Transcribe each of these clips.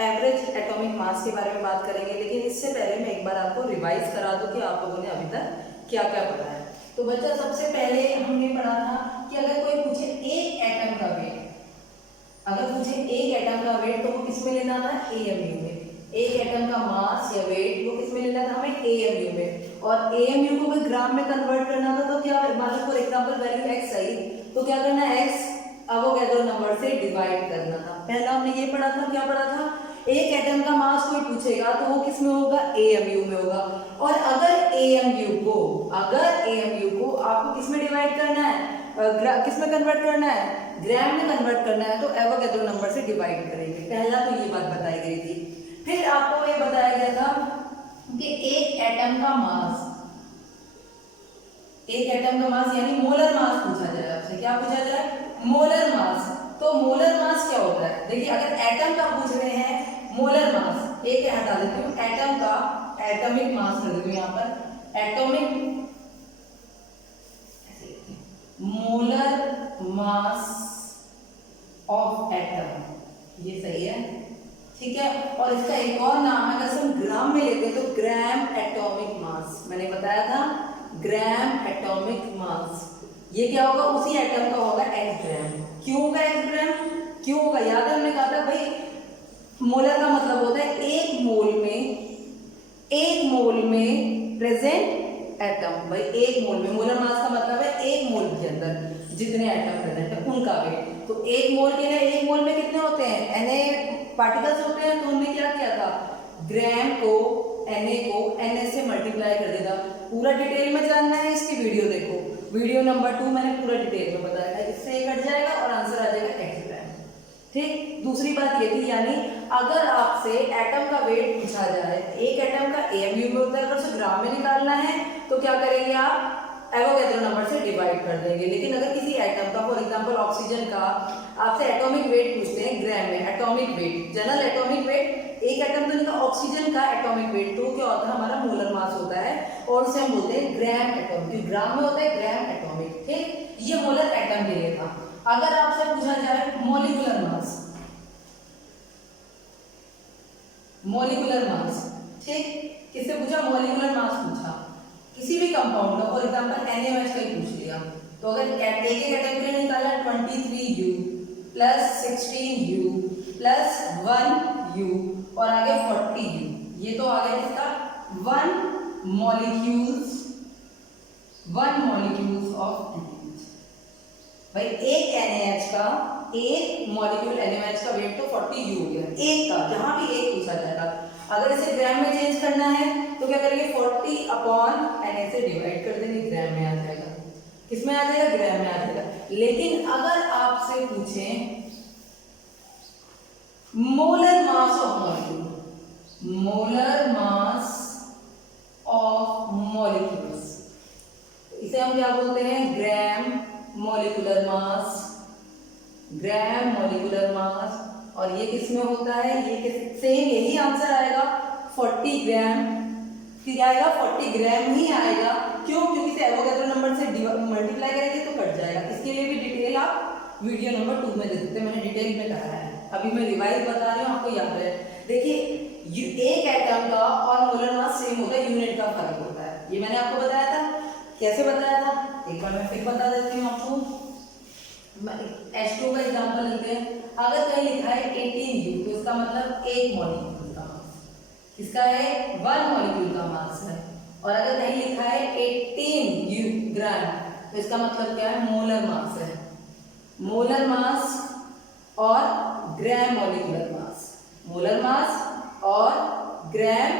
Average atomic मास के बारे में बात करेंगे, लेकिन इससे पहले मैं एक बार आपको रिवाइज करा दूं कि आप लोगों ने अभी तक क्या क्या पढ़ा है। तो बच्चा सबसे पहले हमने पढ़ा था कि अगर कोई पूछे एक एटम का वेट, अगर पूछे एक एटम का वेट तो वो किस में लेना था, एएमयू में। एक एटम का मास या वेट वो किस में लेना था हमें, एएमयू में। और एएमयू को अगर ग्राम में कन्वर्ट करना था तो क्या, मान लो फॉर एग्जांपल वैल्यू x आई तो क्या करना है, x एवोगैड्रो नंबर से डिवाइड करना था। पहला हमने ये पढ़ा था, क्या पढ़ा था, एक एटम का मास कोई पूछेगा तो वो किस में होगा, एएमयू में होगा। और अगर एएमयू को आपको किस में डिवाइड करना है, किस में कन्वर्ट करना है, ग्राम में कन्वर्ट करना है, तो एवोगैड्रो नंबर से डिवाइड करेंगे। पहला तो ये बात बताई गई थी। फिर आपको ये बताया गया था कि एक एटम का मास यानी मोलर मास पूछा जाए आपसे। क्या पूछा जाए, मोलर मास। तो मोलर मास क्या होता है, देखिए अगर एटम का पूछ रहे हैं मोलर मास, एक हटा देती हूँ, एटम का एटॉमिक मास कर देती हूँ यहाँ पर, atomic molar mass of atom, ये सही है, ठीक है। और इसका एक और नाम है, अगर हम ग्राम में लेते हैं तो ग्राम एटॉमिक मास। मैंने बताया था ग्राम एटॉमिक मास, ये क्या होगा, उसी एटम का होगा एक्स ग्राम। क्यों होगा एक्स ग्राम, क्यों होगा, याद है हमने कहा था भाई मोलर का मतलब होता है एक मोल में प्रेजेंट एटम। भाई एक मोल में, मोलर मास का मतलब है एक मोल के अंदर जितने एटम प्रेजेंट है उनका वेट। तो एक मोल के लिए, एक मोल में कितने होते हैं, Na पार्टिकल्स होते हैं। तो हमने क्या किया था, ग्राम को Na को Na से मल्टीप्लाई कर देगा। पूरा डिटेल में जानना है इसकी वीडियो देखो, वीडियो नंबर 2 मैंने पूरा डिटेल में बताया था। इससे कट जाएगा और आंसर आ जाएगा एक्स ग्राम, ठीक। दूसरी बात ये थी, यानी अगर आपसे एटम का वेट पूछा जाए, एक एटम का एएमयू में होता है, अगर उसे ग्राम में निकालना है तो क्या करेंगे आप, एवोगैड्रो नंबर से डिवाइड कर देंगे। लेकिन अगर किसी एटम का, फॉर एग्जांपल ऑक्सीजन का, आपसे एटॉमिक वेट पूछते हैं ग्राम में, atomic weight, general atomic weight, एक एटम तो नहीं था, ऑक्सीजन का एटॉमिक वेट तो क्या होता है, हमारा मोलर मास होता है, और उसे हम बोलते हैं ग्राम एटॉम, क्योंकि ग्राम में होता है ग्राम एटॉमिक, ठीक। ये मोलर एटम के लिए था। अगर आपसे पूछा जाए मॉलिक्यूलर मास, ठीक, किससे पूछा, मॉलिक्यूलर मास पूछा किसी भी कंपाउंड का, फॉर एग्जांपल NaOH का ही पूछ लिया, तो अगर एक एक एटम के लिए निकाला 23U plus 16U plus 1U और आगे 40U, ये तो आ गया इसका 1 मॉलिक्यूल्स ऑफ NaOH। भाई एक NaH का, एक मॉलिक्यूल NaOH का वेट तो 40U हो गया, एक का, जहां भी एक पूछा जाएगा। अगर इसे ग्राम में चेंज करना है तो क्या करेंगे, 40 अपॉन Na से डिवाइड कर देंगे, ग्राम में आ जाएगा। किसमें आ जाएगा, ग्राम में आ जाएगा। लेकिन अगर आपसे पूछें मोलर मास ऑफ मॉलिक्यूल्स, इसे हम क्या बोलते हैं, ग्राम मॉलिक्यूलर मास। और ये किसमें होता है, ये सेम यही आंसर आएगा 40 ग्राम, फिर आएगा 40 ग्राम ही आएगा। क्यों, क्योंकि इसे एवोगैड्रो नंबर से मल्टीप्लाई करेंगे तो कट जाएगा। इसके लिए भी डिटेल आप वीडियो नंबर 2 में दे सकते हैं, मैंने डिटेल में कराया है, अभी मैं रिवाइज बता रही हूँ, आपको याद रहे। देखिए एक एटम का और मोलर मास सेम होता है, यूनिट का फर्क होता है, ये मैंने आपको बताया था। कैसे बताया था, एक बार मैं फिर बता देती हूँ आपको। H2 का एग्जांपल लेते हैं। अगर कहीं लिखा है 18U तो इसका मतलब एक मॉलिक्यूल का मास, इसका है 1 मॉलिक्यूल का मास है। और अगर कहीं लिखा है 18U ग्राम तो इसका मतलब क्या है, मोलर मास है। मोलर मास और gram molecular mass, molar mass और ग्राम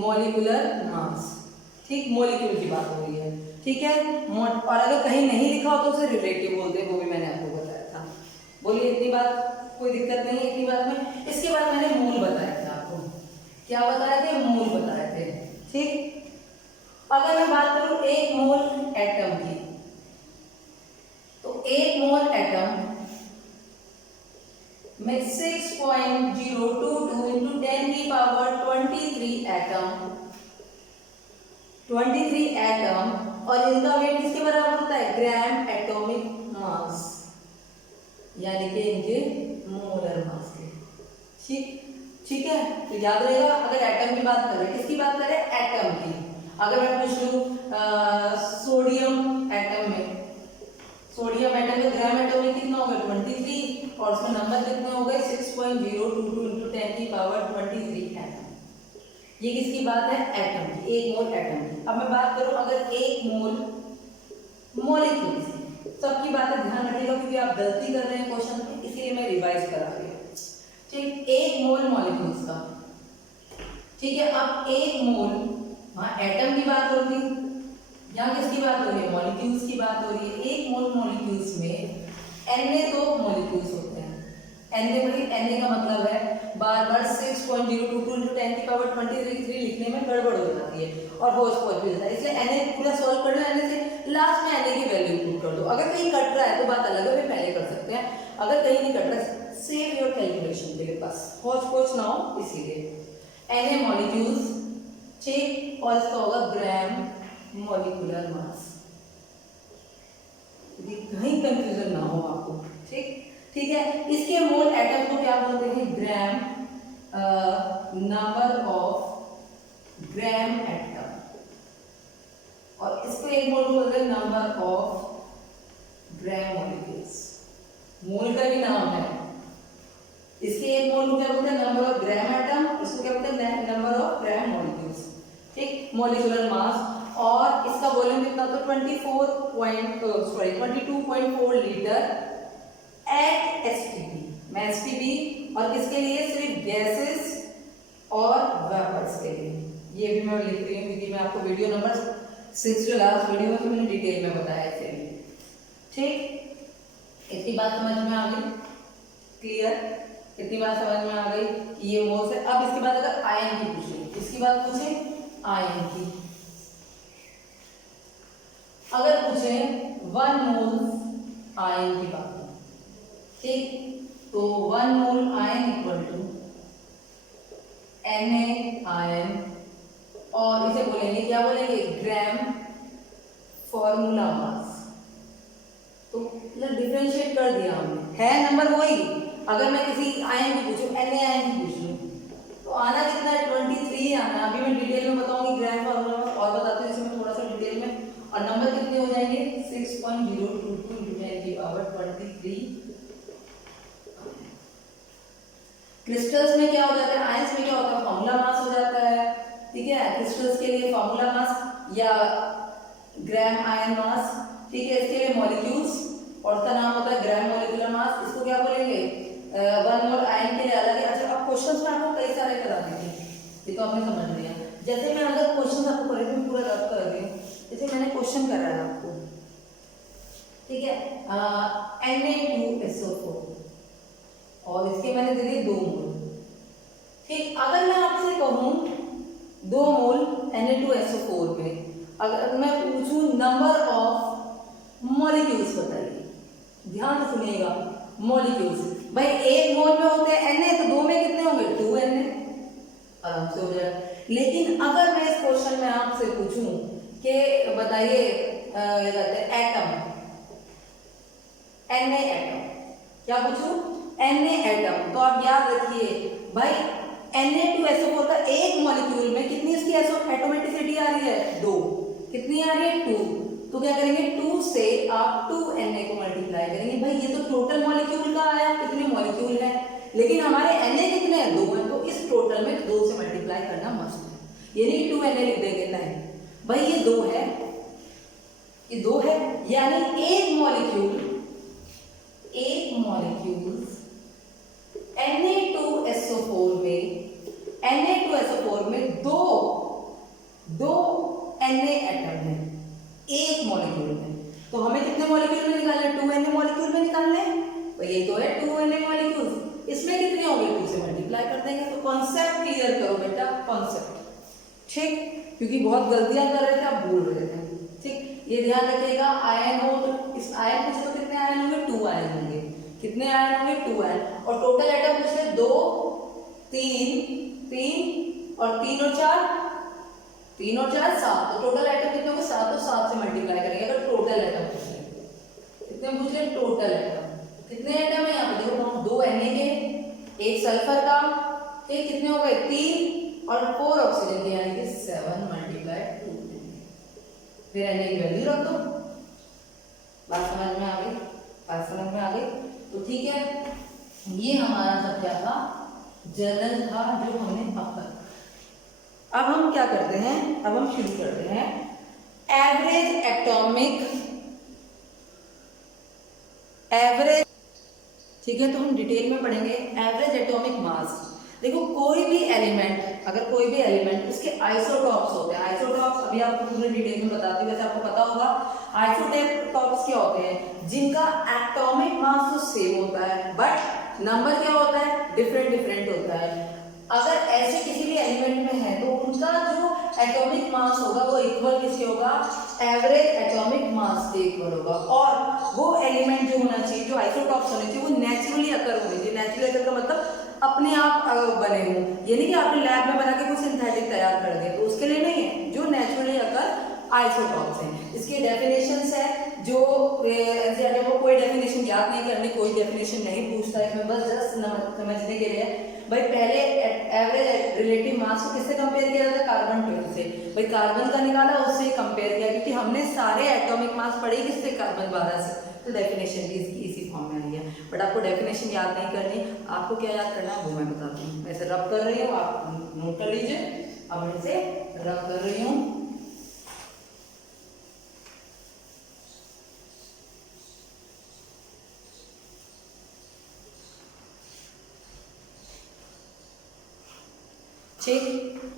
मॉलिक्यूलर मास, ठीक, मॉलिक्यूल की बात हो रही है, ठीक है। और अगर कहीं नहीं लिखा हो तो उसे रिलेटिव बोलते हैं, वो भी मैंने आपको बताया था। बोलिए इतनी बात, कोई दिक्कत नहीं है इतनी बात में। इसके बाद मैंने मूल बताए थे आपको, क्या बताए थे, मूल बताए थे, ठीक। अगर मैं बात करूं एक मोल एटम की, तो एक मोल एटम में 6.022 इंटू 10 की पावर 23 एटम, और इनका वेट किसके बराबर होता है, ग्राम एटॉमिक मास, यानी कि इनके मोलर मास के, ठीक। ठीक है, तो याद रहेगा अगर एटम की बात करें, किसकी बात करें, एटम की। अगर मैं पूछ लूं सोडियम एटम में, सोडियम एटम का ग्राम एटम में कितना होगा 23 और उसमें नंबर कितने हो गए 6.022 इंटू 10 की पावर 23 एटम। ये किसकी बात है, एटम की, एक मोल एटम की। अब मैं बात करूं अगर एक मोल मॉलिक्यूल्स, सबकी बातें ध्यान रखिएगा क्योंकि आप गलती कर रहे हैं क्वेश्चन में, इसलिए मैं रिवाइज करा रही हूँ। ठीक, एक मोल मॉलिक्यूल्स का, ठीक है। अब एक मोल, वहां एटम की बात होगी, यहाँ किसकी बात हो रही है, मॉलिक्यूल्स की बात हो रही है। एक मोल मॉलिक्यूल्स में Na तो मॉलिक्यूल्स होते हैं। Na का मतलब है बार बार 6.022 इंटू 10 की पावर 23 लिखने में गड़बड़ हो जाती है और होश पहुंच भी जाता है, इसलिए Na पूरा सॉल्व कर लो, Na से लास्ट में Na की वैल्यू पुट कर दो। अगर कहीं कट रहा है तो बात अलग है, वे पहले कर सकते हैं। अगर कहीं नहीं कट रहा, सेव योर कैलकुलेशन के लिए, बस होश पहुंच ना हो इसीलिए। Na मॉलिक्यूल्स, ठीक, और इसका होगा ग्राम मॉलिक्यूलर मास, कहीं कंफ्यूजन ना हो आपको। ठीक, ठीक है। इसके मोल एटम को क्या बोलते हैं, ग्राम, नंबर ऑफ ग्राम एटम, और इसको एक मोल बोलते हैं नंबर ऑफ ग्राम मॉलिक्यूल्स। मोल का भी नाम है, इसके एक मोल को क्या बोलते हैं, नंबर ऑफ ग्राम एटम, इसको क्या बोलते हैं, नंबर ऑफ ग्राम मॉलिक्यूल्स। ठीक, मॉलिक्यूलर मास, और इसका वॉल्यूम कितना तो 22.4 लीटर एट एसटीपी, मैं एसटीपी, और किसके लिए, सिर्फ गैसेस और वेपर्स के लिए। ये भी मैं लिख रही हूँ क्योंकि मैं आपको वीडियो नंबर 6 जो लास्ट वीडियो में मैंने डिटेल में बताया इसे। ठीक, इतनी बात समझ में आ गई, क्लियर, इतनी बात समझ में आ गई कि ये मोल्स है। अब इसके बाद अगर आयन की पूछे, इसकी बात पूछे आयन की, अगर पूछे 1 मोल आयन की बात, ठीक, तो 1 mole ion equal to Na ion, और इसे बोलेंगे क्या बोलेंगे, ग्राम फॉर्मूला मास। तो डिफरेंशिएट कर दिया हमने, है नंबर वही। अगर मैं किसी आयन की पूछूं, Na आयन की पूछ लूं, तो आना कितना है 23 आना। अभी मैं डिटेल में बताऊंगी ग्राम फॉर्मूला मास, और बताती हूँ इसमें थोड़ा सा डिटेल में, और नंबर कितने हो जाएंगे 6.022 इंटू 10 की पावर 23। क्रिस्टल्स में क्या हो जाता है, आयंस में क्या होता है, फॉर्मूला मास हो जाता है। ठीक है, क्रिस्टल्स के लिए फॉर्मूला मास या ग्राम आयन मास, ठीक है। इसके लिए मॉलिक्यूल्स, और उसका नाम होता है ग्राम मॉलिक्यूलर मास। इसको क्या बोलेंगे, 1 मोल आयन के लिए अलग है। अच्छा, अब क्वेश्चंस में आपको कई सारे करा देंगे, ये तो आपने समझ लिया। जैसे मैं अगर क्वेश्चन आपको करे तो पूरा रब कर रही हूँ, जैसे मैंने क्वेश्चन करा है आपको, ठीक है, Na2SO4, और इसके मैंने दे दिए 2 मोल। ठीक, अगर मैं आपसे कहूं 2 मोल Na2SO4 में, अगर मैं पूछूं नंबर ऑफ मॉलिक्यूल्स बताइए, ध्यान से सुनिएगा, मॉलिक्यूल्स। भाई 1 मोल में होते हैं Na, तो 2 में कितने होंगे 2 Na, आराम से हो जाएगा। लेकिन अगर मैं इस क्वेश्चन में आपसे पूछूं कि बताइए एटम, Na एटम, क्या पूछूं, Na एटम, तो आप याद रखिए भाई Na2SO4 का एक मॉलिक्यूल में कितनी उसकी एटोमेटिसिटी आ रही है 2, कितनी आ रही है 2, तो क्या करेंगे 2 से आप 2Na को मल्टीप्लाई करेंगे। भाई ये तो टोटल मॉलिक्यूल का आया, कितने मॉलिक्यूल है, लेकिन हमारे Na कितने हैं 2 हैं, तो इस टोटल में 2 से मल्टीप्लाई करना मस्त है। ये नहीं 2Na लिख देंगे, नहीं भाई ये 2 है, ये 2 है, यानी एक मॉलिक्यूल Na2SO4 में दो Na एटम है एक मॉलिक्यूल में। तो हमें कितने मॉलिक्यूल में निकालना है, 2Na मॉलिक्यूल में निकालना है, तो ये तो है 2Na मॉलिक्यूल्स, इसमें कितने होंगे 2 से मल्टीप्लाई कर देंगे। तो कॉन्सेप्ट क्लियर करो बेटा, कॉन्सेप्ट, ठीक, क्योंकि बहुत गलतियां कर रहे थे, आप भूल रहे थे। ठीक, ये ध्यान रखिएगा, आयन हो तो इस आयन पूछे तो कितने आयन होंगे 2 आयन होंगे, कितने आयन होंगे 2 आयन, और टोटल एटम पूछे 2 3 और 3 और 4 7, तो टोटल एटम कितने होंगे 7, तो 7 से मल्टीप्लाई करेंगे। अगर टोटल एटम पूछ रहे कितने पूछ रहे, टोटल एटम कितने एटम है यहाँ पे देखो, 2 Na के, 1 सल्फर का, ठीक, कितने हो गए 3 और 4 ऑक्सीजन के यानी कि 7 × 2। फिर Na की वैल्यू रख दो। बात समझ में आ गई? बात समझ में आ गई? तो ठीक है, ये हमारा सब क्या था, जर्नल था जो हमने अब तक। अब हम क्या करते हैं, अब हम शुरू करते हैं एवरेज एटॉमिक, एवरेज, ठीक है। तो हम डिटेल में पढ़ेंगे एवरेज एटॉमिक मास। देखो कोई भी एलिमेंट, अगर कोई भी एलिमेंट, उसके आइसोटॉप्स होते हैं। आइसोटॉप्स अभी आपको पूरे डिटेल में बताती हूँ, वैसे आपको पता होगा। आइसोटॉप्स क्या होते हैं, जिनका एटॉमिक मास तो सेम होता है बट नंबर क्या होता है, डिफरेंट डिफरेंट होता है। अगर ऐसे किसी भी एलिमेंट में है तो उनका जो एटॉमिक मास होगा वो इक्वल किसके होगा, एवरेज एटॉमिक मास के इक्वल होगा। और वो एलिमेंट जो होना चाहिए, जो आइसोटॉप्स होने चाहिए, वो नेचुरली अकर होने चाहिए। नेचुरली अकर का मतलब अपने आप बने हो, ये नहीं कि आपने लैब में बना के कोई सिंथेटिक तैयार कर दिया, तो उसके लिए नहीं है। जो नेचुरली अकर आइसोटॉप्स हैं, इसके डेफिनेशंस है जो एनसीईआरटी को कोई डेफिनेशन याद नहीं करनी, कोई डेफिनेशन नहीं पूछता है इसमें, बस जस्ट समझने के लिए। भाई पहले एवरेज रिलेटिव मास को किससे कंपेयर किया जाता है, कार्बन 12 से। भाई कार्बन का निकाला, उससे कंपेयर किया, क्योंकि हमने सारे एटॉमिक मास पढ़े किससे, कार्बन 12 से। तो डेफिनेशन भी इसकी इसी फॉर्म में आई है। बट आपको डेफिनेशन याद नहीं करनी, आपको क्या याद करना है वो मैं बताती हूँ। मैं इसे रब कर रही हूँ, आप नोट कर लीजिए। अब मैं इसे रब कर रही हूँ। ठीक,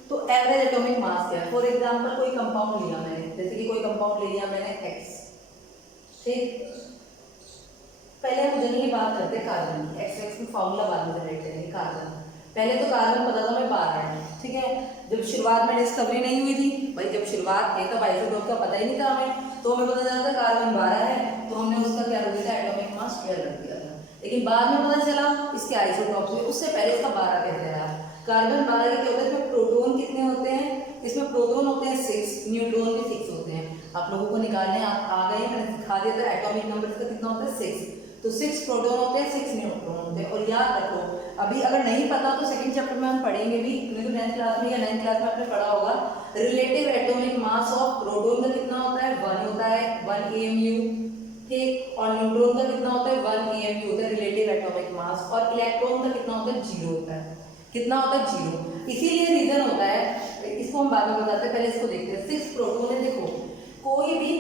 तो एवरेज एटॉमिक मास क्या है। फॉर एग्जांपल कोई कंपाउंड लिया मैंने, जैसे कि कोई कंपाउंड ले लिया मैंने X, ठीक। पहले हम जनरली बात करते हैं कार्बन की। X की फॉर्मूला बाद में जनरेट करेंगे। कार्बन, पहले तो कार्बन पता था हमें 12 है, ठीक है। जब शुरुआत में डिस्कवरी नहीं हुई थी, भाई जब शुरुआत है तब आइसोटोप का पता ही नहीं था हमें, तो हमें पता चला था कार्बन 12 है, तो हमने उसका क्या रख दिया था, एटॉमिक मास 12 रख दिया था। लेकिन बाद में पता चला इसके आइसोटॉप से, उससे पहले इसका 12 कैसे आया। कार्बन 12 के क्या होता है, इसमें प्रोटॉन कितने होते हैं, इसमें प्रोटॉन होते हैं 6, न्यूट्रॉन भी 6 होते हैं। आप लोगों को निकालने आ गए, मैंने सिखा दिया था। एटॉमिक नंबर इसका कितना होता है, 6। तो 6 प्रोटॉन होते हैं, 6 न्यूट्रॉन होते हैं। और याद रखो, अभी अगर नहीं पता तो सेकंड चैप्टर में हम पढ़ेंगे भी, नहीं तो 10th क्लास में या 9th क्लास में आपने पढ़ा होगा। Relative atomic mass of proton का कितना होता है, 1 होता है, 1 AMU, ठीक। और न्यूट्रॉन का कितना होता है, 1 AMU होता है रिलेटिव एटॉमिक मास। और इलेक्ट्रॉन का कितना होता है, 0 होता है। कितना होता है, 0। इसीलिए रीजन होता है, इसको हम बाद में बताते हैं, पहले इसको देखते हैं। 6 प्रोटॉन है। देखो कोई भी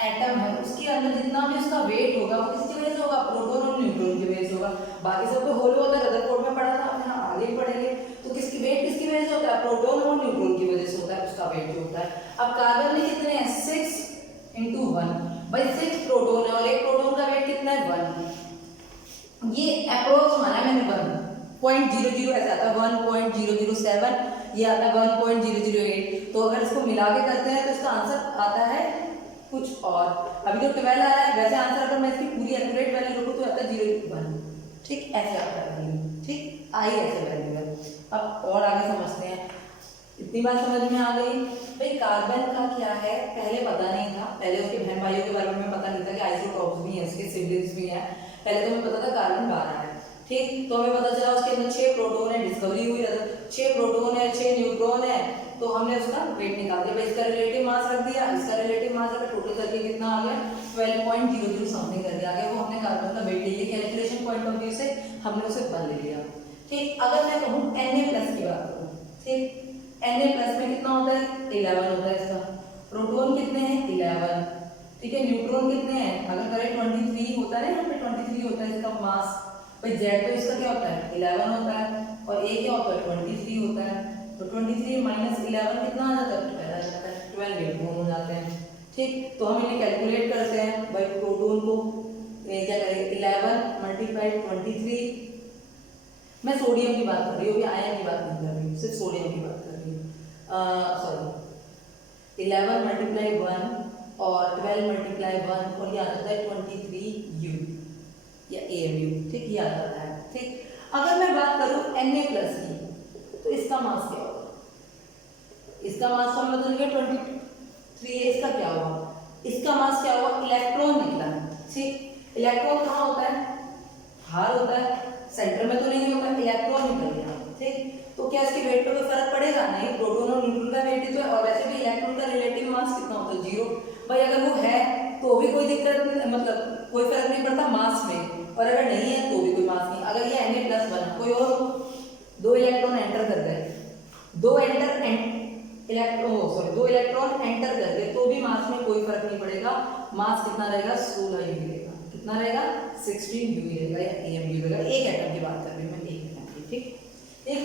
एटम है, उसके अंदर जितना भी उसका वेट होगा वो किसकी वजह से होगा, प्रोटॉन और न्यूट्रॉन की वजह से होगा। बाकी सब तो होल होता है, रदरफोर्ड में पढ़ा था आपने, आगे पढ़ेंगे। तो किसकी वेट किसकी वजह से होता है, प्रोटॉन और न्यूट्रॉन की वजह से होता है उसका वेट जो होता है। अब कार्बन में कितने हैं, 6 × 1, भाई 6 प्रोटॉन है और एक प्रोटॉन का वेट कितना है, 1। ये अप्रोक्स माना मैंने 1.00 ऐसा आता है, 1.007, ये आता है 1.008। तो अगर इसको मिला के करते हैं तो इसका आंसर आता है कुछ और। अभी तो 12 आया है, वैसे आंसर अगर मैं इसकी पूरी एक्यूरेट वैल्यू रखूँ तो आता है 0.1, ठीक। ऐसे आता है वैल्यू, ठीक, आई ऐसे वैल्यू है। अब और आगे समझते हैं। इतनी बात समझ में आ गई। भाई कार्बन का क्या है, पहले पता नहीं था, पहले उसके बहन भाइयों के बारे में पता नहीं था कि आइसोटॉप्स भी हैं, उसके सिबलिंग्स भी हैं। पहले तो हमें पता था कार्बन 12 है, ठीक। तो हमें पता चला उसके अंदर 6 प्रोटॉन है, डिस्कवरी हुई, 6 प्रोटॉन है, 6 न्यूट्रॉन है, तो हमने उसका वेट निकाल दिया। भाई इसका रिलेटिव मास रख दिया, इसका रिलेटिव मास रखा, टोटल करके कितना आ गया, 12.00 समथिंग कर दिया। आगे वो हमने कार्बन का वेट ले लिया, कैलकुलेशन पॉइंट ऑफ व्यू से हमने उसे 1 ले लिया, ठीक। अगर मैं कहूँ Na+ की बात करूँ, ठीक, Na+ में कितना होता है, 11 होता है इसका। प्रोटॉन कितने हैं, 11, ठीक है। न्यूट्रॉन कितने हैं, अगर करें 23 होता है, यहाँ पे 23 होता है इसका मास। भाई Z तो इसका क्या होता है, 11 होता है, और A क्या होता है, 23 होता है। तो 23 - 11 कितना आ जाता है, 12 आ जाता है, 12 न्यूट्रॉन हो जाते हैं, ठीक। तो हम इन्हें कैलकुलेट करते हैं। भाई प्रोटॉन को क्या करेंगे, 11 × 23। मैं सोडियम की बात कर रही हूँ, अभी आयन की बात नहीं कर रही हूँ, सिर्फ सोडियम की बात कर रही हूँ। सॉरी, 11 × 1 और 12 × 1, और ये आ जाता है 23U या AMU, ठीक, ये आ जाता है, ठीक। अगर मैं बात करूँ Na+ की, तो इसका मास क्या होगा, इसका मास का मतलब 23 है, इसका क्या होगा, इसका मास क्या होगा, इलेक्ट्रॉन निकला है, ठीक। इलेक्ट्रॉन कहाँ होता है, बाहर होता है, सेंटर में तो नहीं होता, इलेक्ट्रॉन निकल गया। दिक्कत मतलब कोई फर्क नहीं पड़ता मास में, और अगर नहीं है तो भी कोई मास नहीं। अगर ये Na+1 कोई और 2 इलेक्ट्रॉन एंटर कर गए, 2 इलेक्ट्रॉन एंटर कर गए तो भी मास में कोई फर्क नहीं पड़ेगा। मास कितना रहेगा? 16 U रहेगा। कितना रहेगा? 16 U रहेगा या AMU रहेगा। एक एटम की बात कर रही हूँ मैं, एक एटम की, ठीक। एक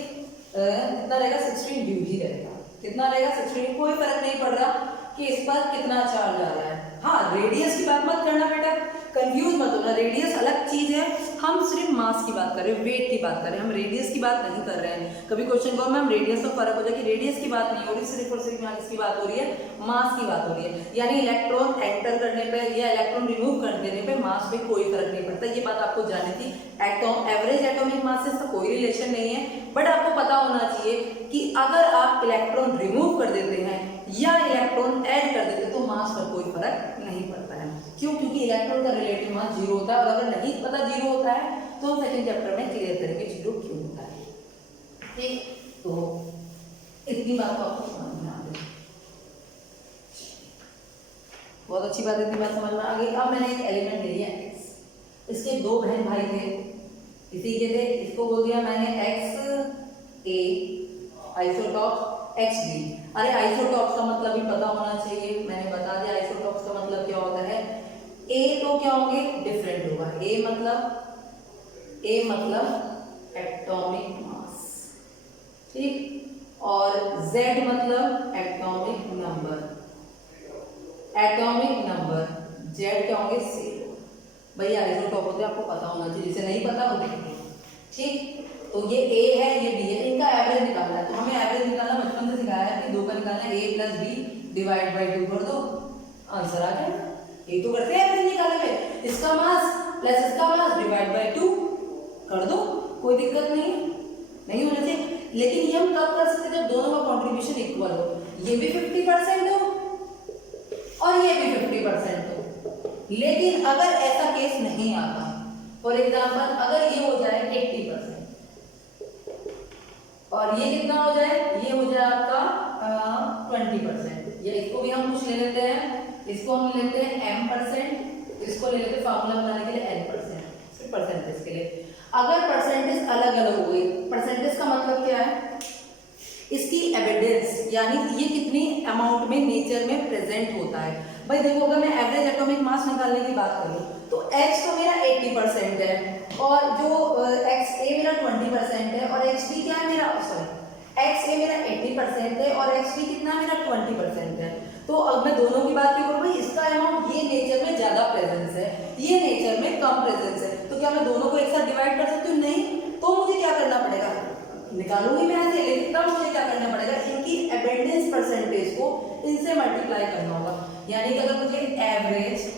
कितना रहेगा? 16 U ही रहेगा। कितना रहेगा? 16। कोई फर्क नहीं पड़ रहा कि इस पर कितना चार्ज आ रहा है। हाँ, रेडियस की बात मत करना बेटा, कंफ्यूज मत होना। रेडियस अलग चीज है, हम सिर्फ मास की बात कर रहे हैं, वेट की बात कर रहे हैं, हम रेडियस की बात नहीं कर रहे हैं। कभी क्वेश्चन को मैम रेडियस तो फर्क हो जाए, कि रेडियस की बात नहीं हो रही, सिर्फ और सिर्फ यहाँ किसकी बात हो रही है? मास की बात हो रही है। यानी इलेक्ट्रॉन एंटर करने पे या इलेक्ट्रॉन रिमूव कर देने पे मास में कोई फर्क नहीं पड़ता। ये बात आपको जाननी थी। एवरेज एटॉमिक मास से इसका कोई रिलेशन नहीं है, बट आपको पता होना चाहिए कि अगर आप इलेक्ट्रॉन रिमूव कर देते हैं या इलेक्ट्रॉन ऐड कर देते हैं तो मास पर कोई फर्क नहीं पड़ता है। क्यों? क्योंकि इलेक्ट्रॉन का रिलेटिव मास 0 होता है, और अगर नहीं पता 0 होता है तो हम सेकंड चैप्टर में क्लियर करेंगे 0 क्यों होता है। ठीक, तो इतनी बात तो आपको समझ में आ गई, बहुत अच्छी बात है, इतनी बात समझ में आ गई। अब मैंने एक एलिमेंट ले लिया X, इसके 2 बहन भाई थे, इसी के थे, इसको बोल दिया मैंने XA आइसोटॉप, XB। अरे आइसोटॉप्स का मतलब भी पता होना चाहिए, मैंने बता दिया आइसोटॉप्स का मतलब क्या होता है। A तो क्या होंगे? डिफरेंट होगा। A मतलब एटॉमिक मास, ठीक, और Z मतलब atomic number. Atomic number Z क्या होंगे? सेरो। भाई आइसोटॉप होते हैं, आपको पता होना चाहिए, जिसे नहीं पता वो देखिए, ठीक। तो ये A है, ये B है, इनका एवरेज निकालना है। तो हमें एवरेज निकालना बचपन से सिखाया है कि 2 का निकालना है, A + B डिवाइड बाई 2 कर दो, आंसर आ जाएगा। ये तो करते हैं एवरेज निकालने में, इसका मास प्लस इसका मास डिवाइड बाई 2 कर दो, कोई दिक्कत नहीं है, नहीं होना चाहिए। लेकिन ये हम कब कर सकते हैं? जब दोनों का कंट्रीब्यूशन इक्वल हो, ये भी 50% हो और ये भी 50% हो। लेकिन अगर ऐसा केस नहीं आता, फॉर एग्जाम्पल अगर ये हो जाए 80% और ये कितना हो जाए? ये हो जाए आपका 20%, या इसको भी हम कुछ ले लेते हैं, इसको हम लेते हैं m%, इसको ले लेते हैं फार्मूला बनाने के लिए n%, सिर्फ परसेंटेज के लिए। अगर परसेंटेज अलग अलग हो गई, परसेंटेज का मतलब क्या है? इसकी एविडेंस, यानी ये कितनी अमाउंट में नेचर में प्रेजेंट होता है। भाई देखो, अगर मैं एवरेज एटॉमिक मास निकालने की बात करूं तो X तो मेरा 80% है, और जो XA मेरा 20% है, और XB क्या है मेरा? XA मेरा 80% है और XB कितना मेरा 20% है। तो अब मैं दोनों की बात क्यों करूं? भाई इसका अमाउंट ये नेचर में ज्यादा प्रेजेंस है, ये नेचर में कम प्रेजेंस है, तो क्या मैं दोनों को एक साथ डिवाइड कर सकती हूँ? नहीं। तो मुझे क्या करना पड़ेगा? निकालूंगी मैं ऐसे, लेकिन तब मुझे क्या करना पड़ेगा? इनकी एबेंडेंस परसेंटेज को इनसे मल्टीप्लाई करना होगा। यानी कि अगर मुझे एवरेज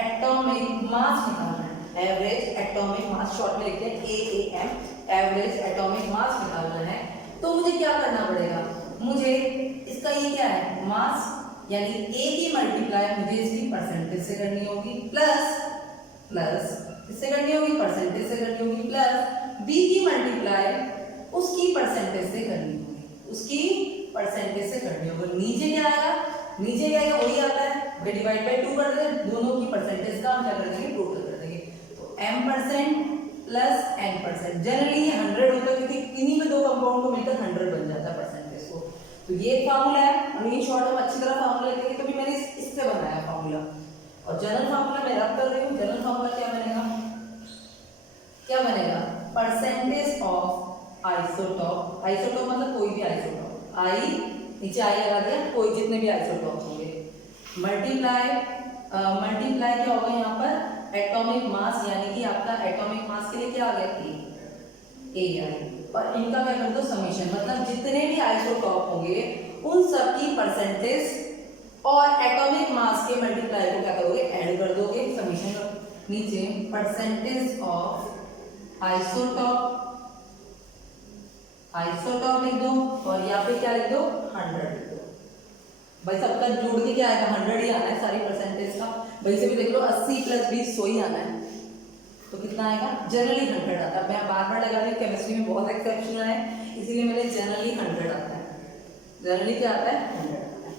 एटॉमिक मास निकालना है, एवरेज एटॉमिक मास शॉर्ट में लिखते हैं AAM, एवरेज एटॉमिक मास निकालना है, तो मुझे क्या करना पड़ेगा? मुझे इसका ये क्या है? मास, यानी A की मल्टीप्लाई मुझे इसकी परसेंटेज से करनी होगी, प्लस इससे करनी होगी, परसेंटेज से करनी होगी, प्लस B की मल्टीप्लाई उसकी परसेंटेज से करनी होगी, उसकी परसेंटेज से करनी होगी। नीचे क्या आएगा? नीचे क्या आएगा? वही आता है, भाई डिवाइड बाई 2 कर देंगे, दोनों की परसेंटेज का हम क्या कर देंगे? टोटल कर देंगे। तो m% प्लस n%, जनरली ये 100 होता है, क्योंकि किन्हीं में 2 कंपाउंड को मिलकर 100 बन जाता है परसेंटेज को। तो ये फार्मूला है, हम इन शॉर्ट हम अच्छी तरह फार्मूला लिखेंगे, तो भी मैंने इससे बनाया फार्मूला, और जनरल फार्मूला मैं रब कर रही हूँ। जनरल फार्मूला क्या बनेगा? क्या बनेगा? परसेंटेज ऑफ आइसोटॉप, आइसोटॉप मतलब कोई भी आइसोटॉप, आई नीचे आई लगा दिया, कोई जितने भी आइसोटॉप होंगे, मल्टीप्लाई क्या होगा यहाँ पर? एटॉमिक मास, यानी कि आपका एटॉमिक मास के लिए क्या आ गया? AI, और इनका क्या कर दो? समेशन, मतलब जितने भी आइसोटॉप होंगे उन सब की परसेंटेज और एटॉमिक मास के मल्टीप्लाई को क्या करोगे? ऐड कर दोगे, समेशन। नीचे परसेंटेज ऑफ आइसोटॉप लिख दो, और यहाँ पे क्या लिख दो? 100 लिख दो। भाई सबका जोड़ के क्या आएगा? 100 ही आना है सारी परसेंटेज का। भाई से भी देख लो 80 + 20 100 ही आना है, तो कितना आएगा? जनरली 100 आता है। मैं बार लगा रही हूँ, केमिस्ट्री में बहुत एक्सेप्शनल है, इसीलिए मैंने जनरली 100 आता है। जनरली क्या आता है? 100 आता है।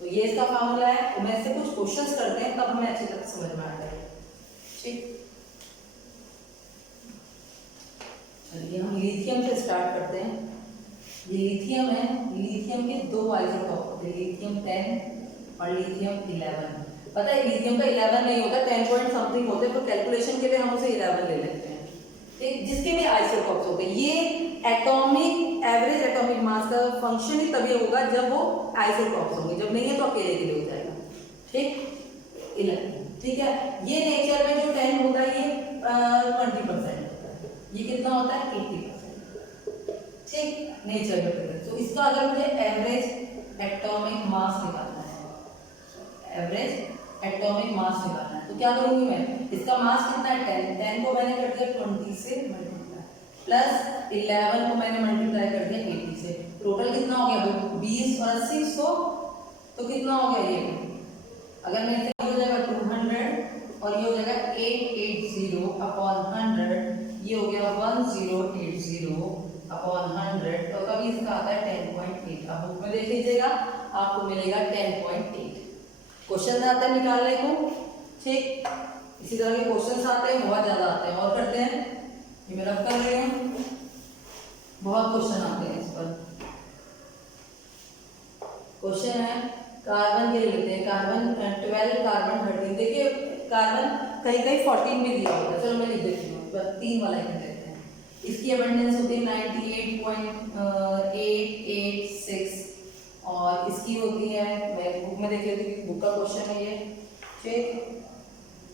तो ये इसका फार्मूला है। तो मैं इससे कुछ क्वेश्चंस करते हैं तब हमें अच्छी तरह समझ में आ जाएगा। ठीक, चलिए हम लिथियम से स्टार्ट करते हैं। ये लिथियम है, लिथियम के दो आइसोटॉप होते हैं, लिथियम 10 और लिथियम 11। पता है लिथियम का 11 नहीं होता, 10 पॉइंट समथिंग होते हैं, तो कैलकुलेशन के लिए हम उसे 11 ले लेते हैं। ठीक, जिसके भी आइसोटॉप्स होते हैं, ये एटॉमिक एवरेज एटॉमिक मास का फंक्शन ही तभी होगा जब वो आइसोटॉप्स होंगे, जब नहीं है तो अकेले के लिए हो जाएगा। ठीक, 11। ठीक है, ये नेचर में जो 10 होता है ये 20% होता है, ये कितना होता है 80%। ठीक, नेचर में। तो इसका अगर मुझे एवरेज एटॉमिक मास निकालना है, एवरेज एटॉमिक मास निकालना है, तो क्या करूंगी मैं, इसका मास कितना है 10, 10 को मैंने कर दिया 20 से मल्टीप्लाई, प्लस 11 को मैंने मल्टीप्लाई कर दिया 80 से, टोटल कितना हो गया 20 और 80 100, तो कितना हो गया ये, अगर मैं इसे हो जाएगा 200 और ये हो जाएगा 880 अपॉन 100, ये हो गया 1080 अपॉन 100, तो कभी इसका आता है 10.8। अब बुक में देख लीजिएगा आपको मिलेगा 10.8। क्वेश्चन आता है निकालने को। ठीक, इसी तरह के क्वेश्चन आते हैं, बहुत ज्यादा आते हैं, और करते हैं, ये मैं रब कर रही हूँ, बहुत क्वेश्चन आते हैं इस पर। क्वेश्चन है कार्बन के लेते हैं, कार्बन 12 कार्बन 13, देखिए कार्बन कहीं कहीं 14 भी दिया होगा, चलो मैं लिख देती हूँ, 3 वाला लिख देते हैं। इसकी अबंडेंस होती है 98.886 और इसकी होती है, मैं बुक में देख लेती हूँ, बुक का क्वेश्चन है ये। ठीक,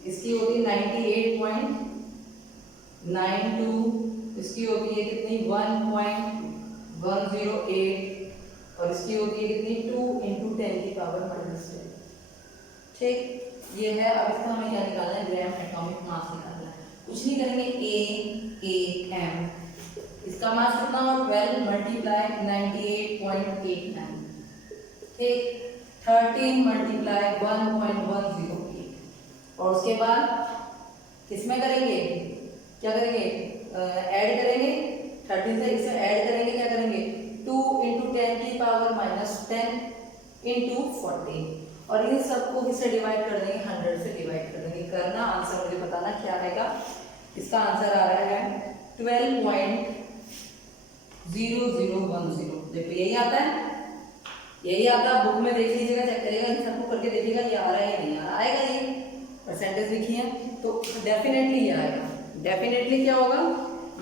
इसकी होती है 98.92, इसकी होती है कितनी 1.108 और इसकी होती है कितनी 2 × 10⁻⁻⁻। ठीक, ये है। अब इसका हमें क्या निकालना है, ग्राम एटॉमिक मास निकालना है। कुछ नहीं करेंगे, AAM, इसका मास कितना हो 12 मल्टीप्लाई 98.89, ठीक, 13 मल्टीप्लाई 1.108 और उसके बाद किसमें करेंगे, क्या करेंगे, ऐड करेंगे 13 से, इसमें ऐड करेंगे, क्या करेंगे 2 × 10⁻⁻10 × 40 और इन सबको किससे डिवाइड कर देंगे, 100 से डिवाइड कर देंगे। करना, आंसर मुझे बताना क्या आएगा। इसका आंसर आ रहा है 12.0010। देखो यही आता है, यही आता है, बुक में देख लीजिएगा, चेक करिएगा, इन सबको करके देखिएगा ये आ रहा है या नहीं आ रहा, आएगा ये परसेंटेज लिखी है तो डेफिनेटली ये आएगा, डेफिनेटली क्या होगा,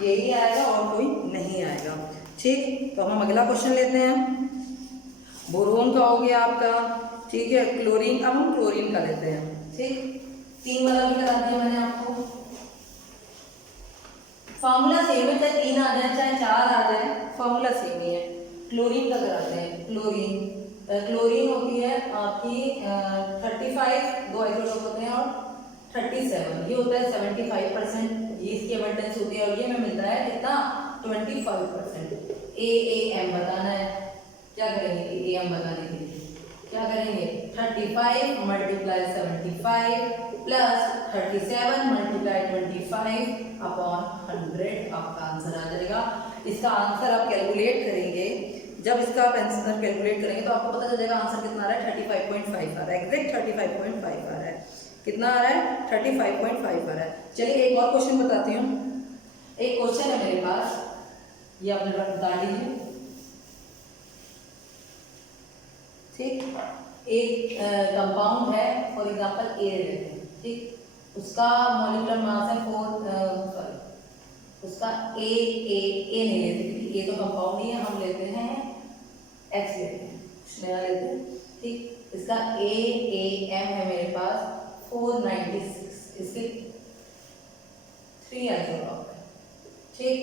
यही आएगा और कोई नहीं आएगा। ठीक, तो हम अगला क्वेश्चन लेते हैं। बोरोन का हो गया आपका, ठीक है, क्लोरीन, अब हम क्लोरीन का लेते हैं। ठीक, 3 वाला भी करा दिया मैंने आपको, फॉर्मूला सेम है, चाहे 3 आ जाए चाहे 4 आ जाए, फॉर्मूला सेम ही है। क्लोरीन का कराते हैं। क्लोरीन होती है आपकी 35, 2 आइसोटोप होते हैं, और 37, ये होता है 75%, ये इसकी अबंडेंस होती है, और ये हमें मिलता है कितना 25%। AAM बताना है, क्या करेंगे, AAM बताने के लिए क्या करेंगे, 35 मल्टीप्लाई 75 प्लस 37 मल्टीप्लाई 25 अपॉन 100, आपका आंसर आ जाएगा। इसका आंसर आप कैलकुलेट करेंगे, जब इसका आप आंसर कैलकुलेट करेंगे तो आपको पता चल जाएगा आंसर कितना आ रहा है, 35.5 आ रहा है, एग्जैक्ट 35.5 आ रहा है। कितना आ रहा है, 35.5 आ रहा है। चलिए एक और क्वेश्चन बताती हूँ। एक क्वेश्चन है मेरे पास, ये आप बता लीजिए। ठीक, एक कंपाउंड है, फॉर एग्जांपल ए लेते हैं। ठीक, उसका मॉलिक्यूलर मास है 4, सॉरी उसका ए नहीं लेते, ये तो कंपाउंड नहीं है, हम लेते हैं एक्स लेते हैं, नया लेते हैं। ठीक, इसका AAM है मेरे पास 496, इसके 3 आइसोटॉप है। ठीक,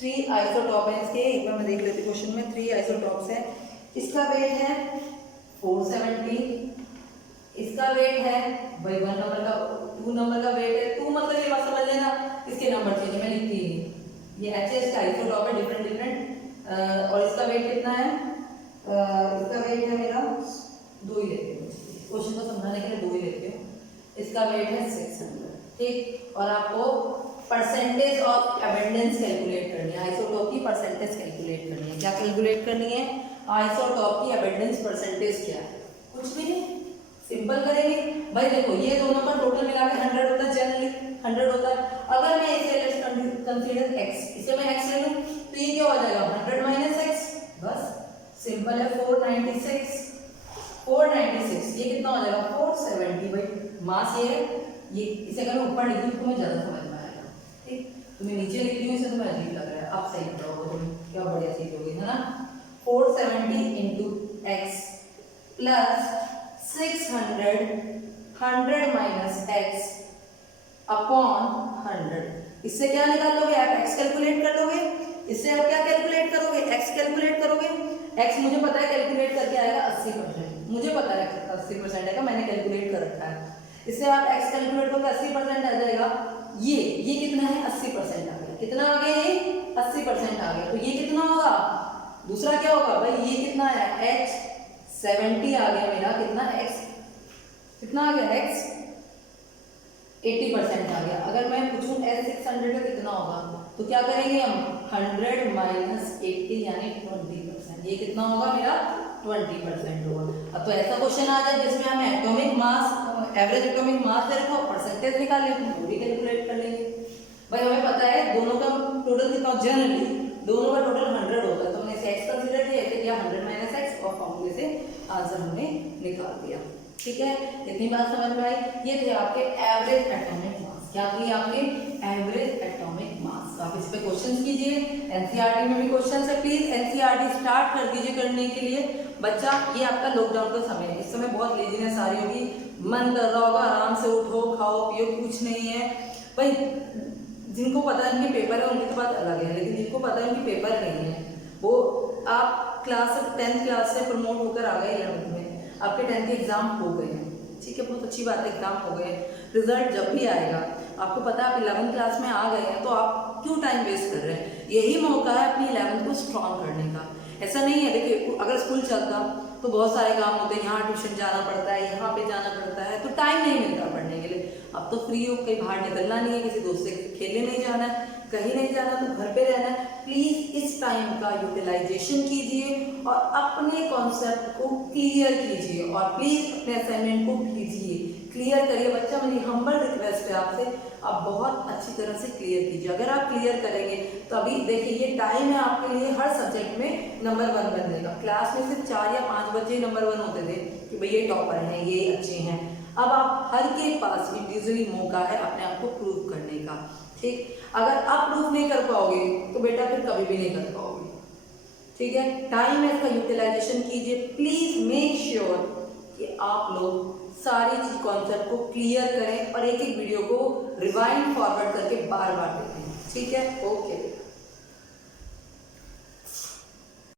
3 आइसोटॉप है इसके, एक बार मैं देख लेती हूँ क्वेश्चन में, 3 आइसोटॉप्स है। इसका वेट है 470, इसका वेट है भाई 1 नंबर का, 2 नंबर का वेट है, 2 मतलब ये बात समझ लेना, इसके नंबर चेंज मैं लिखती ही नहीं, ये HS का आइसोटॉप है, डिफरेंट और इसका वेट कितना है, इसका वेट है मेरा 2 ही लेती हूँ, क्वेश्चन को समझाने के लिए 2 ही लेती हूँ। इसका वेट है 600। ठीक, और आपको परसेंटेज ऑफ अबंडेंस कैलकुलेट करनी है, आइसोटॉप की परसेंटेज कैलकुलेट करनी है। क्या कैलकुलेट करनी है, आइसोटॉप की अबंडेंस परसेंटेज क्या है। कुछ भी नहीं, सिंपल करेंगे भाई। देखो ये दोनों का टोटल मिला के 100 होता है, जनरली 100 होता है। अगर मैं इसे लेट्स कंसीडर x, इसे मैं x ले लूं तो ये क्या हो जाएगा 100 माइनस x, बस सिंपल है। 496, 496 ये कितना हो जाएगा 470 भाई। मास ये है, ये इसे अगर मैं ऊपर लिख दूं तो तुम्हें ज्यादा समझ में आएगा। ठीक, तुम्हें नीचे लिख दूं इसे तुम्हें अजीब लग रहा है, अब सही बताओ तुम क्या बढ़िया सीखोगे, है ना। 470 into x plus 600, 100 minus x upon 100। इससे क्या निकालोगे आप, x कैलकुलेट कर लोगे। इससे आप क्या कैलकुलेट करोगे, x कैलकुलेट करोगे। x मुझे पता है कैलकुलेट करके आएगा 80%, मुझे पता है 80% आएगा, मैंने कैलकुलेट कर रखा है। इससे आप x कैलकुलेट करोगे 80% आ जाएगा। ये कितना है 80% आ गया। कितना आ गया ये 80% आ गया। तो ये कितना होगा, दूसरा क्या होगा भाई, ये कितना है h 70 आ गया मेरा, कितना x कितना आ गया x 80% आ गया। अगर मैं पूछूं s 600 का कितना होगा तो क्या करेंगे हम 100 माइनस 80 यानी 20%। ये कितना होगा मेरा 20% होगा। अब तो ऐसा क्वेश्चन आ जाए जिसमें हमें atomic mass, average atomic mass दे रखा हो, परसेंटेज निकाल ले तो भी कैलकुलेट कर लेंगे भाई। हमें पता है दोनों का टोटल कितना, जनरली दोनों का टोटल 100 होता है, तो हमने इसे x कंसीडर किया, इसे किया 100 माइनस x और फॉर्मूले से आंसर हमने निकाल दिया। ठीक है, इतनी बात समझ में आई। ये थे आपके एवरेज एटॉमिक मास। क्या किए आपके एवरेज एटॉमिक मास। आप इस पे क्वेश्चंस कीजिए, एनसीईआरटी में भी क्वेश्चंस है, प्लीज एनसीईआरटी स्टार्ट कर दीजिए करने के लिए। बच्चा ये आपका लॉकडाउन का समय है, इस समय बहुत लेजीनेस आ रही होगी, मन कर रहा होगा आराम से उठो खाओ पियो, कुछ नहीं है भाई। जिनको पता है इनके पेपर है उनकी तो बात अलग है, लेकिन जिनको पता है इनकी पेपर नहीं है, वो आप क्लास 10th क्लास से प्रमोट होकर आ गए 11th में, आपके 10th के एग्जाम हो गए हैं। ठीक है, बहुत अच्छी बात है, एग्जाम हो गए। रिजल्ट जब भी आएगा, आपको पता है आप 11th क्लास में आ गए हैं, तो आप क्यों टाइम वेस्ट कर रहे हैं। यही मौका है अपनी 11th को स्ट्रॉन्ग करने का। ऐसा नहीं है, देखिए अगर स्कूल चलता तो बहुत सारे काम होते हैं, यहाँ ट्यूशन जाना पड़ता है, यहाँ पे जाना पड़ता है, तो टाइम नहीं मिलता पढ़ने के लिए। अब तो फ्री हो, कहीं बाहर निकलना नहीं है, किसी दोस्त से खेलने नहीं जाना है, कहीं नहीं जाना, तो घर पे रहना है। प्लीज इस टाइम का यूटिलाइजेशन कीजिए और अपने कॉन्सेप्ट को क्लियर कीजिए, और प्लीज अपने असाइनमेंट को कीजिए, क्लियर करिए। बच्चा मेरी हम्बल रिक्वेस्ट है आपसे, आप बहुत अच्छी तरह से क्लियर कीजिए। अगर आप क्लियर करेंगे तो अभी देखिए ये टाइम है आपके लिए हर सब्जेक्ट में नंबर 1 बनने का। क्लास में सिर्फ 4 या 5 बच्चे नंबर 1 होते थे कि भाई ये टॉपर हैं, ये अच्छे हैं। अब आप हर के पास इंडिविजुअली मौका है अपने आप को प्रूव करने का। ठीक, अगर आप प्रूव नहीं कर पाओगे तो बेटा फिर कभी भी नहीं कर पाओगे। ठीक है, टाइम है, इसका यूटिलाइजेशन कीजिए। प्लीज मेक श्योर कि आप लोग सारी चीज कॉन्सेप्ट को क्लियर करें और एक एक वीडियो को रिवाइंड फॉरवर्ड करके बार बार देखें। ठीक है, ओके।